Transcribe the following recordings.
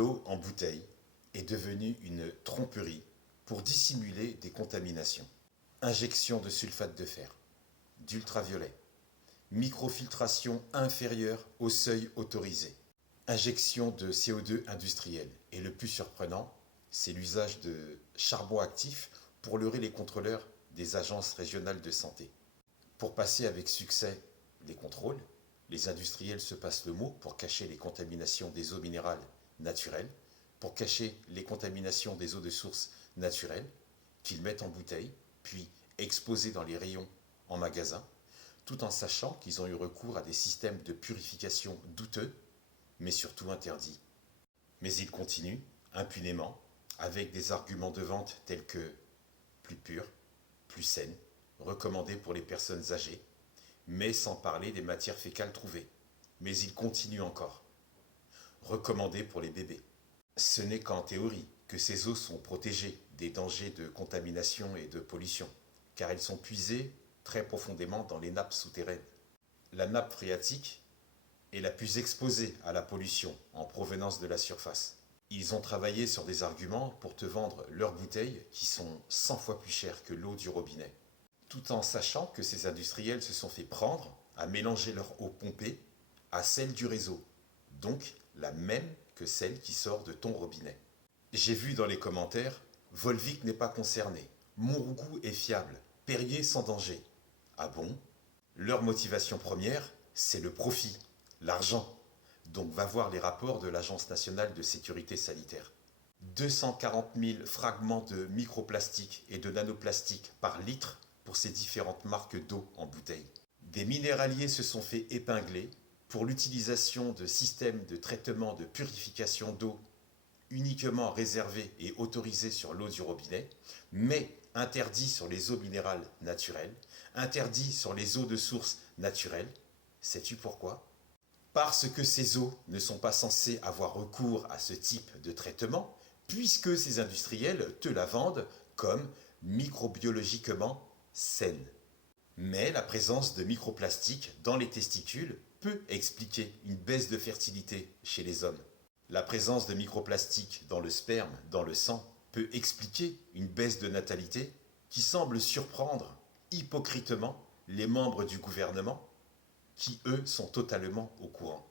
L'eau en bouteille est devenue une tromperie pour dissimuler des contaminations. Injection de sulfate de fer, d'ultraviolet, microfiltration inférieure au seuil autorisé, injection de CO2 industriel. Et le plus surprenant, c'est l'usage de charbon actif pour leurrer les contrôleurs des agences régionales de santé. Pour passer avec succès les contrôles, les industriels se passent le mot pour cacher les contaminations des eaux minérales naturelles, pour cacher les contaminations des eaux de source naturelles, qu'ils mettent en bouteille, puis exposées dans les rayons en magasin, tout en sachant qu'ils ont eu recours à des systèmes de purification douteux, mais surtout interdits. Mais ils continuent, impunément, avec des arguments de vente tels que plus pure, plus saine, recommandée pour les personnes âgées, mais sans parler des matières fécales trouvées. Mais ils continuent encore. Recommandée pour les bébés. Ce n'est qu'en théorie que ces eaux sont protégées des dangers de contamination et de pollution, car elles sont puisées très profondément dans les nappes souterraines. La nappe phréatique est la plus exposée à la pollution en provenance de la surface. Ils ont travaillé sur des arguments pour te vendre leurs bouteilles qui sont 100 fois plus chères que l'eau du robinet, tout en sachant que ces industriels se sont fait prendre à mélanger leur eau pompée à celle du réseau, donc la même que celle qui sort de ton robinet. J'ai vu dans les commentaires « Volvic n'est pas concerné, Mourgout est fiable, Perrier sans danger ». Ah bon? Leur motivation première, c'est le profit, l'argent. Donc va voir les rapports de l'Agence nationale de sécurité sanitaire. 240 000 fragments de microplastique et de nanoplastiques par litre pour ces différentes marques d'eau en bouteille. Des minéraliers se sont fait épingler pour l'utilisation de systèmes de traitement de purification d'eau uniquement réservés et autorisés sur l'eau du robinet, mais interdits sur les eaux minérales naturelles, interdits sur les eaux de source naturelles. Sais-tu pourquoi? Parce que ces eaux ne sont pas censées avoir recours à ce type de traitement, puisque ces industriels te la vendent comme microbiologiquement saine. Mais la présence de microplastiques dans les testicules peut expliquer une baisse de fertilité chez les hommes. La présence de microplastiques dans le sperme, dans le sang, peut expliquer une baisse de natalité qui semble surprendre hypocritement les membres du gouvernement qui, eux, sont totalement au courant.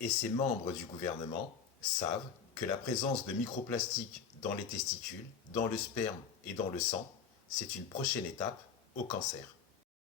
Et ces membres du gouvernement savent que la présence de microplastiques dans les testicules, dans le sperme et dans le sang, c'est une prochaine étape au cancer.